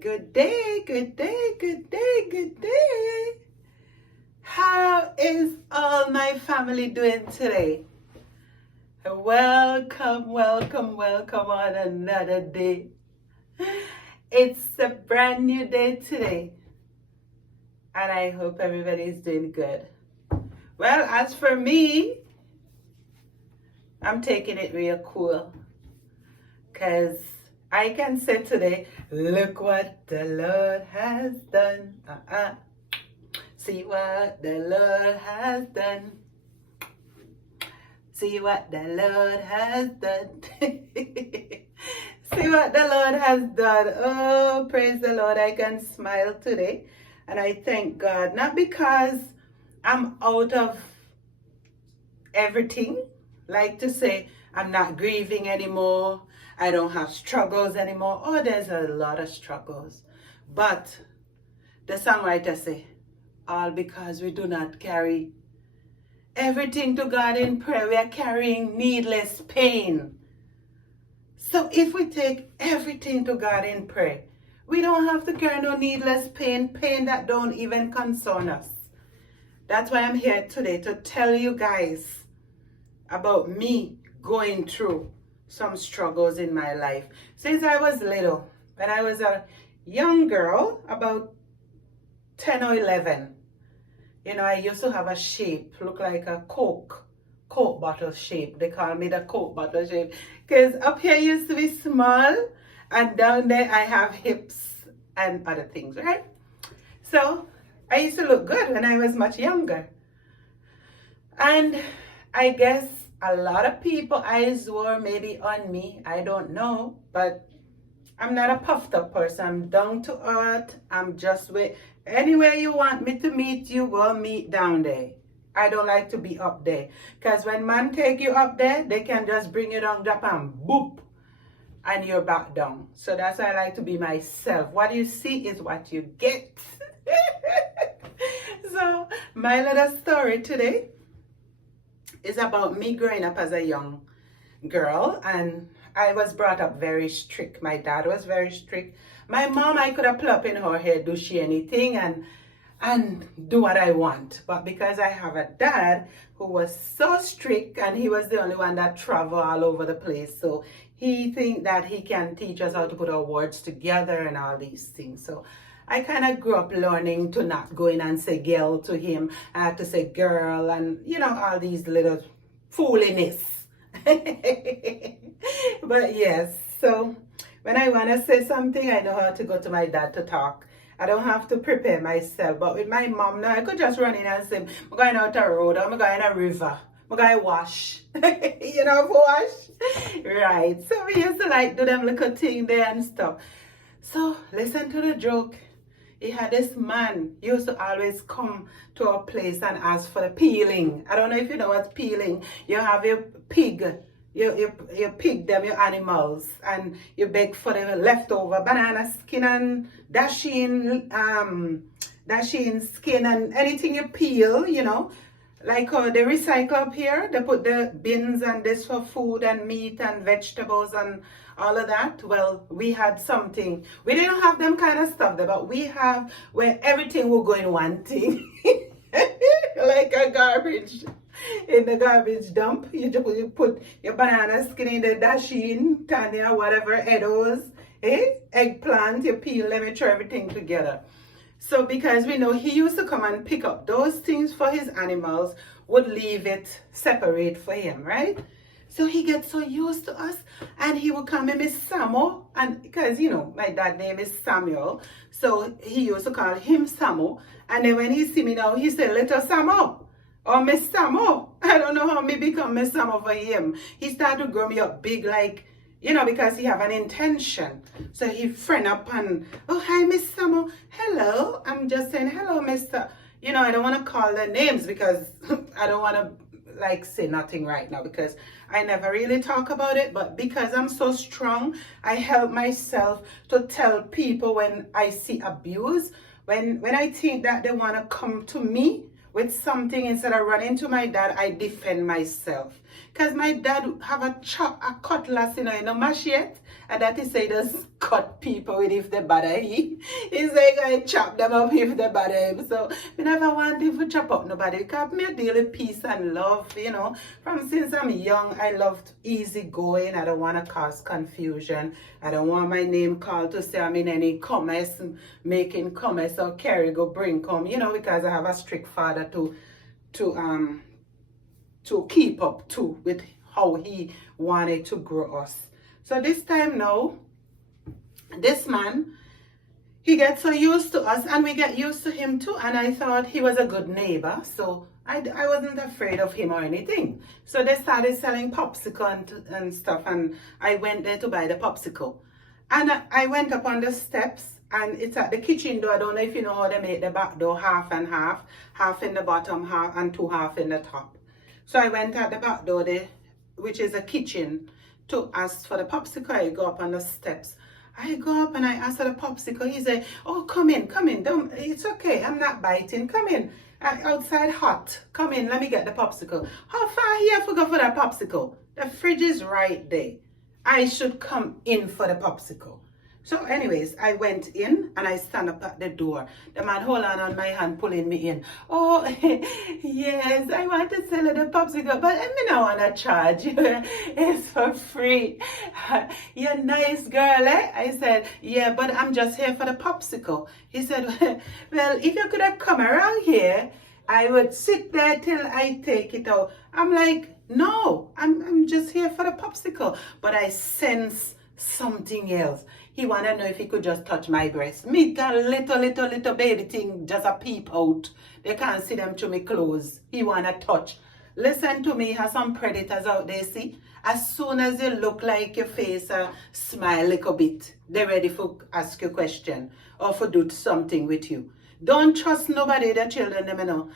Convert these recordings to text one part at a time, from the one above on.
Good day, good day, good day, good day. How is all my family doing today? Welcome, welcome, welcome on another day. It's a brand new day today, and I hope everybody's doing good. Well, as for me, I'm taking it real cool because I can say today, look what the Lord has done. See what the Lord has done. See what the Lord has done. See what the Lord has done. Oh, praise the Lord. I can smile today. And I thank God. Not because I'm out of everything. Like to say, I'm not grieving anymore. I don't have struggles anymore. Oh, there's a lot of struggles. But the songwriter say, all because we do not carry everything to God in prayer. We are carrying needless pain. So if we take everything to God in prayer, we don't have to carry no needless pain, pain that don't even concern us. That's why I'm here today to tell you guys about me going through some struggles in my life. Since I was little, when I was a young girl, about 10 or 11, I used to have a shape, look like a Coke bottle shape. They call me the Coke bottle shape. Because up here used to be small, and down there I have hips and other things, right? So I used to look good when I was much younger. And I guess a lot of people's eyes were maybe on me. I don't know, but I'm not a puffed up person. I'm down to earth. I'm just with anywhere you want me to meet you, we'll meet down there. I don't like to be up there. Because when man take you up there, they can just bring you down, drop and boop, and you're back down. So that's why I like to be myself. What you see is what you get. So my little story today is about me growing up as a young girl, and I was brought up very strict. My dad was very strict. My mom, I could have plop in her head, do she anything and do what I want. But because I have a dad who was so strict, and he was the only one that traveled all over the place, so he think that he can teach us how to put our words together and all these things. So I kind of grew up learning to not go in and say girl to him. I had to say girl and, all these little foolishness. But yes, so when I want to say something, I know how to go to my dad to talk. I don't have to prepare myself. But with my mom now, I could just run in and say, I'm going out the road, I'm going a river, I'm going to wash. Wash? Right. So we used to like do them little thing there and stuff. So listen to the joke. He had this man used to always come to our place and ask for the peeling. I don't know if you know what's peeling. You have your pig. You pick them, your animals, and you beg for the leftover banana skin and dasheen skin and anything you peel, like they recycle up here. They put the bins and this for food and meat and vegetables and all of that. Well, we had something. We didn't have them kind of stuff there, but we have where everything will go in one thing. Like a garbage. In the garbage dump, you put your banana skin in the dasheen, tanya, whatever, eggos, eggplant, you peel them, you throw everything together. So because we know he used to come and pick up those things for his animals, would leave it separate for him, right? So he gets so used to us, and he would call me Miss Samo, and because my dad's name is Samuel, so he used to call him Samo. And then when he see me now, he said, "Little Samo." Or Miss Samo. I don't know how me become Miss Samo for him. He started to grow me up big, like, because he have an intention. So he friend up and, oh, hi, Miss Samo. Hello. I'm just saying, hello, Mr. I don't want to call their names because I don't want to, say nothing right now because I never really talk about it. But because I'm so strong, I help myself to tell people when I see abuse, when I think that they want to come to me with something, instead of running to my dad, I defend myself. Because my dad have a cutlass, in a machete, And that is say just cut people with if they bother him. He's like I chop them up if they bother him. So I never want him to chop up nobody because me deal with peace and love, you know. From since I'm young, I loved easy going. I don't want to cause confusion. I don't want my name called to say I'm in any commerce, making commerce or carry go bring come, you know, because I have a strict father to keep up to with how he wanted to grow us. So this time now, this man, he gets so used to us and we get used to him too. And I thought he was a good neighbor. So I wasn't afraid of him or anything. So they started selling popsicle and stuff. And I went there to buy the popsicle. And I went up on the steps and it's at the kitchen door. I don't know if you know how they make the back door half and half. Half in the bottom, half and two half in the top. So I went at the back door there, which is a kitchen, to ask for the popsicle. I go up on the steps. I go up and I ask for the popsicle. He said, oh, come in. Don't, it's okay. I'm not biting. Come in. Outside hot. Come in. Let me get the popsicle. How far here for go for that popsicle? The fridge is right there. I should come in for the popsicle. So anyways, I went in and I stand up at the door. The man hold on my hand, pulling me in. Oh, yes, I want to sell you the popsicle, but I don't want to charge you. It's for free. You're nice girl, eh? I said, yeah, but I'm just here for the popsicle. He said, well, if you could have come around here, I would sit there till I take it out. I'm like, no, I'm just here for the popsicle. But I sense something else. He want to know if he could just touch my breast. Me got a little baby thing, just a peep out. They can't see them through my clothes. He want to touch. Listen to me, have some predators out there, see? As soon as you look like your face smile a little bit, they're ready for ask you a question or for do something with you. Don't trust nobody, the children, them, you know.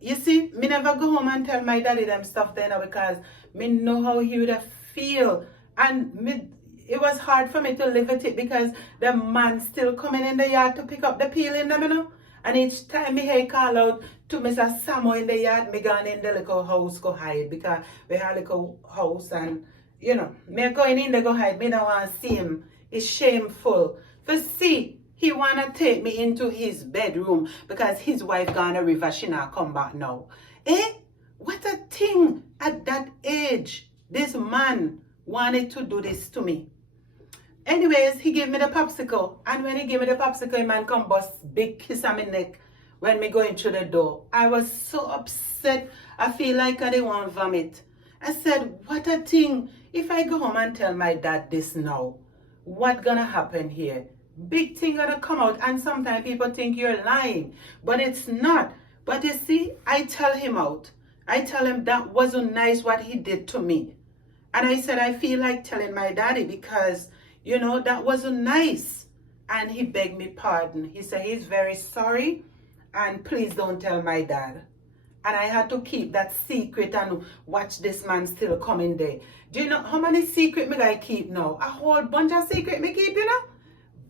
You see, me never go home and tell my daddy them stuff there now because me know how he would feel. And me, it was hard for me to live with it because the man still coming in the yard to pick up the peeling them, you know. And each time me hear call out to Mr. Samo in the yard, me gone in the little house go hide because we have a little house and, you know, me going in there go hide. Me don't want to see him. It's shameful. For see, he want to take me into his bedroom because his wife gone a river, she not come back now. Eh? What a thing at that age. This man wanted to do this to me. Anyways, he gave me the popsicle. And when he gave me the popsicle, the man come bust big kiss on my neck when me going through the door. I was so upset. I feel like I didn't want to vomit. I said, what a thing. If I go home and tell my dad this now, what gonna happen here? Big thing gonna come out. And sometimes people think you're lying. But it's not. But you see, I tell him out. I tell him that wasn't nice what he did to me. And I said, I feel like telling my daddy because, you know, that wasn't nice. And he begged me pardon. He said he's very sorry and please don't tell my dad. And I had to keep that secret and watch this man still coming there. Do you know how many secrets me I keep now? A whole bunch of secrets me keep, you know?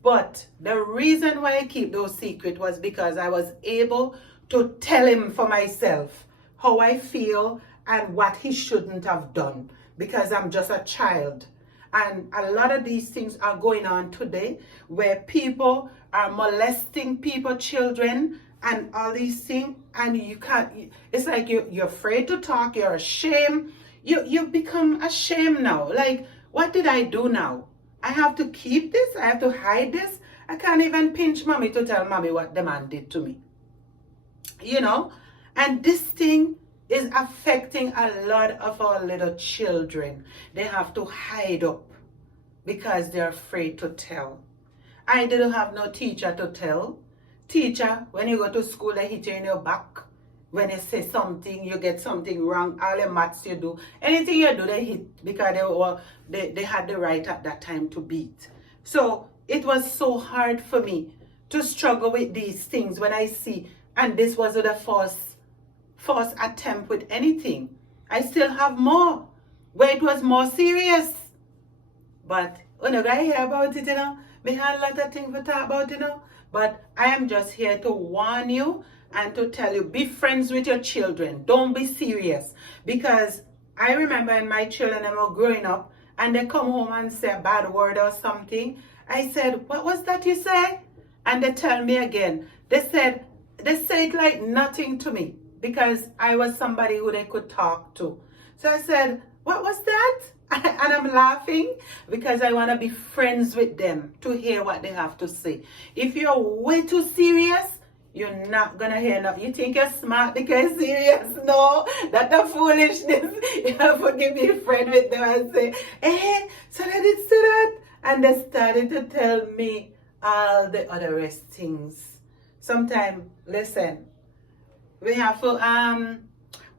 But the reason why I keep those secrets was because I was able to tell him for myself how I feel and what he shouldn't have done. Because I'm just a child. And a lot of these things are going on today where people are molesting people, children, and all these things. And you can't, it's like you're afraid to talk, you're ashamed. You become ashamed now. Like, what did I do now? I have to keep this? I have to hide this? I can't even pinch mommy to tell mommy what the man did to me. You know? And this thing is affecting a lot of our little children. They have to hide up because they're afraid to tell. I didn't have no teacher to tell. Teacher, when you go to school, they hit you in your back. When you say something, you get something wrong. All the maths you do, anything you do, they hit because they had the right at that time to beat. So it was so hard for me to struggle with these things when I see, and this was the first attempt with anything. I still have more where it was more serious. But when you guys hear about it, you know, me had a lot of things to talk about, you know. But I am just here to warn you and to tell you, be friends with your children. Don't be serious. Because I remember when my children were growing up and they come home and say a bad word or something, I said, what was that you say? And they tell me again. They said it like nothing to me because I was somebody who they could talk to. So I said, what was that? And I'm laughing because I want to be friends with them to hear what they have to say. If you're way too serious, you're not gonna hear enough. You think you're smart because you're serious? No, that's a foolishness. You have to give me a friend with them and say, hey, so they did say that. And they started to tell me all the other rest things. Sometimes, listen, we have to,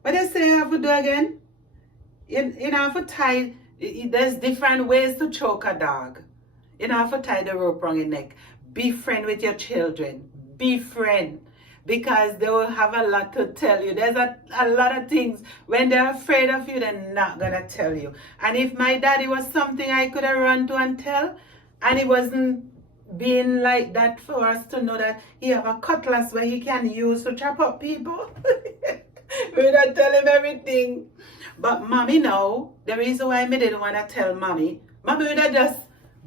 what they say you have to do again? You know, have to tie, there's different ways to choke a dog. You know, have to tie the rope around your neck. Be friend with your children. Be friend. Because they will have a lot to tell you. There's a lot of things. When they're afraid of you, they're not going to tell you. And if my daddy was something I could have run to and tell, and it wasn't being like that for us to know that he have a cutlass where he can use to chop up people, we don't tell him everything. But mommy now, the reason why I didn't want to tell mommy would have just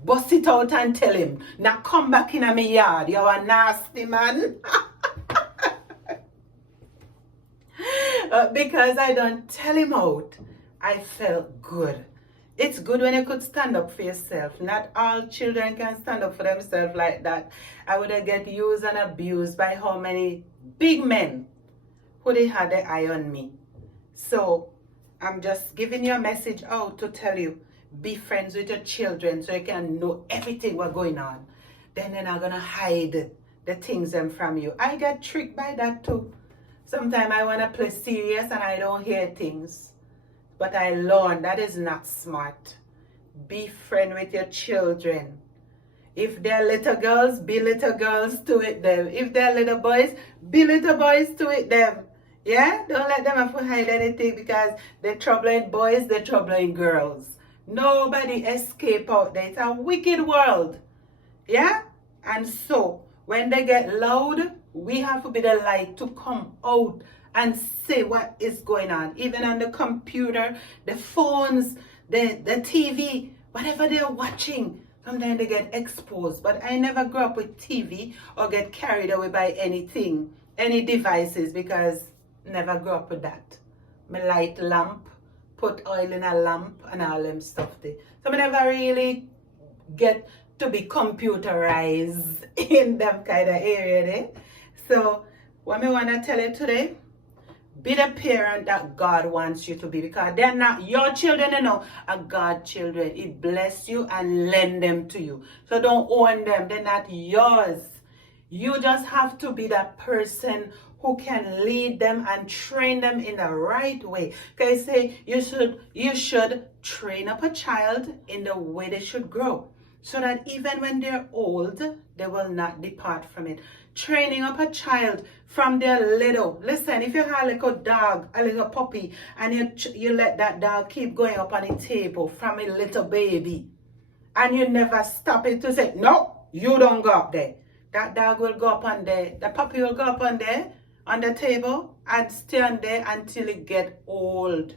bust it out and tell him, now come back in my yard, you're a nasty man. Because I don't tell him out, I felt good. It's good when you could stand up for yourself. Not all children can stand up for themselves like that. I would have get used and abused by how many big men who they had their eye on me. So I'm just giving you a message out to tell you, be friends with your children so you can know everything what's going on. Then they're not going to hide the things them from you. I get tricked by that too. Sometimes I want to play serious and I don't hear things. But I learn that is not smart. Be friend with your children. If they're little girls, be little girls to it them. If they're little boys, be little boys to it them. Yeah? Don't let them have to hide anything because they're troubling boys, they're troubling girls. Nobody escape out there. It's a wicked world. Yeah? And so, when they get loud, we have to be the light to come out and say what is going on. Even on the computer, the phones, the TV, whatever they're watching, sometimes they get exposed. But I never grew up with TV or get carried away by anything, any devices, because never grew up with that. Me light lamp, put oil in a lamp and all them stuff there. So I never really get to be computerized in them kind of area there. So what I want to tell you today, be the parent that God wants you to be, because they're not your children, you know, are God's children. He bless you and lend them to you. So don't own them. They're not yours. You just have to be that person who can lead them and train them in the right way. Because I say you should train up a child in the way they should grow, so that even when they're old, they will not depart from it. Training up a child from their little. Listen, if you have a little dog, a little puppy, and you let that dog keep going up on the table from a little baby, and you never stop it to say, no, you don't go up there. That dog will go up on there. The puppy will go up on there, on the table, and stay on there until it get old.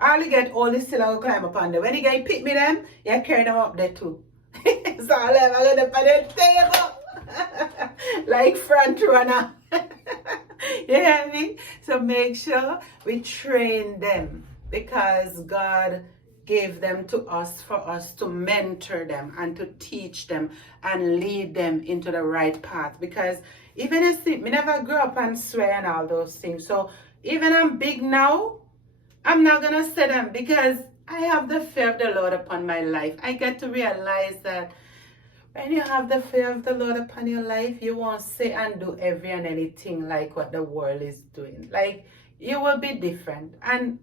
All it get old, is still will climb up on there. When you get pick me them, you carry them up there too. So I'll have a on the table. Like front runner. You hear me? So make sure we train them, because God gave them to us for us to mentor them and to teach them and lead them into the right path. Because even if me never grew up and swear and all those things, so even I'm big now, I'm not gonna say them, because I have the fear of the Lord upon my life. I get to realize that when you have the fear of the Lord upon your life, you won't say and do every and anything like what the world is doing. Like, you will be different. And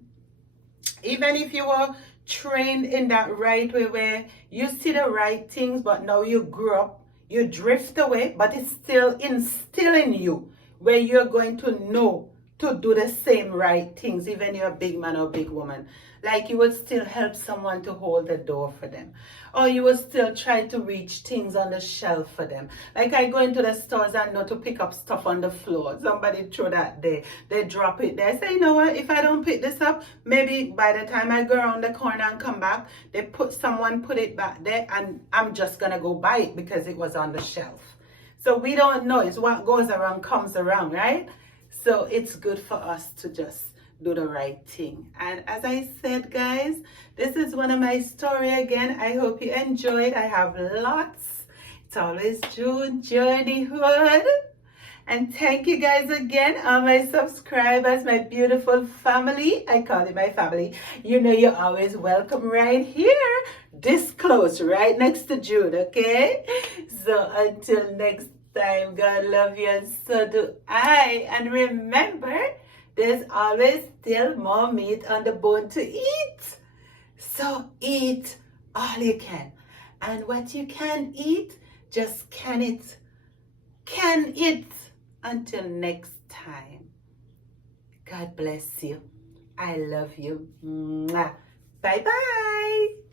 even if you were trained in that right way, where you see the right things, but now you grew up, you drift away, but it's still instilled in you, where you're going to know to do the same right things, even you're a big man or big woman. Like you would still help someone to hold the door for them. Or you will still try to reach things on the shelf for them. Like I go into the stores and know to pick up stuff on the floor. Somebody throw that there. They drop it there. I say, you know what? If I don't pick this up, maybe by the time I go around the corner and come back, someone put it back there and I'm just going to go buy it because it was on the shelf. So we don't know. It's what goes around comes around, right? So it's good for us to just do the right thing. And as I said, guys, this is one of my story again. I hope you enjoyed. I have lots. It's always June Journeyhood. And thank you guys again, all my subscribers, my beautiful family. I call it my family. You know you're always welcome right here, this close, right next to June, okay? So until next time, God love you and so do I. And remember, there's always still more meat on the bone to eat. So eat all you can. And what you can eat, just can it. Can it. Until next time. God bless you. I love you. Mwah. Bye-bye.